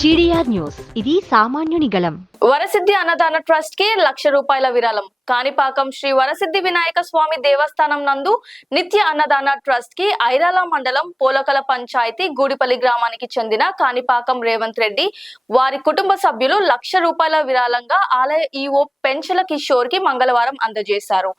GDR news ఇది సామాన్యుని గళం. వరసిద్ధి అన్నదాన ట్రస్ట్ కి ₹1,00,000 విరాళం. కాణిపాకం శ్రీ వరసిద్ధి వినాయక స్వామి దేవస్థానం నందు నిత్య అన్నదాన ట్రస్ట్ కి ఐరాల మండలం పోలకల పంచాయతీ గూడిపల్లి గ్రామానికి చెందిన కాణిపాకం రేవంత్ రెడ్డి వారి కుటుంబ సభ్యులు ₹1,00,000 విరాళంగా ఆలయ ఈఓ పెంచల కిషోర్ కి మంగళవారం అందజేశారు.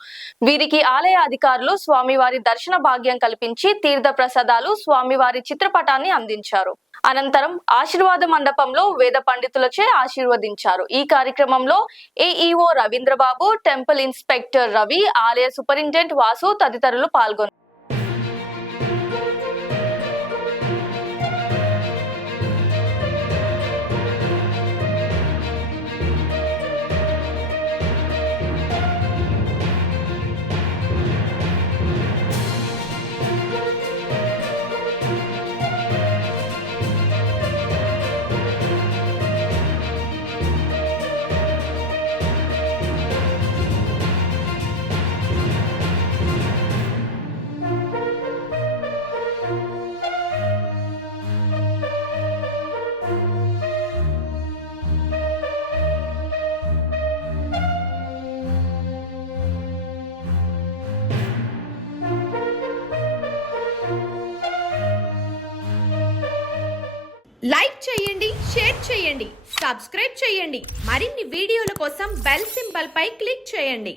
వీరికి ఆలయ అధికారులు స్వామివారి దర్శన భాగ్యం కల్పించి తీర్థ ప్రసాదాలు స్వామివారి చిత్రపటాన్ని అందించారు. అనంతరం ఆశీర్వాద మండపంలో వేద పండితులచే ఆశీర్వదించారు. ఈ కార్యక్రమంలో AEO Ravindra Babu, temple inspector Ravi, ఆలయ సూపరింటెండెంట్ వాసు తదితరులు పాల్గొన్నారు. లైక్ చేయండి, షేర్ చేయండి, సబ్స్క్రైబ్ చేయండి. మరిన్ని వీడియోల కోసం బెల్ సింబల్ పై క్లిక్ చేయండి.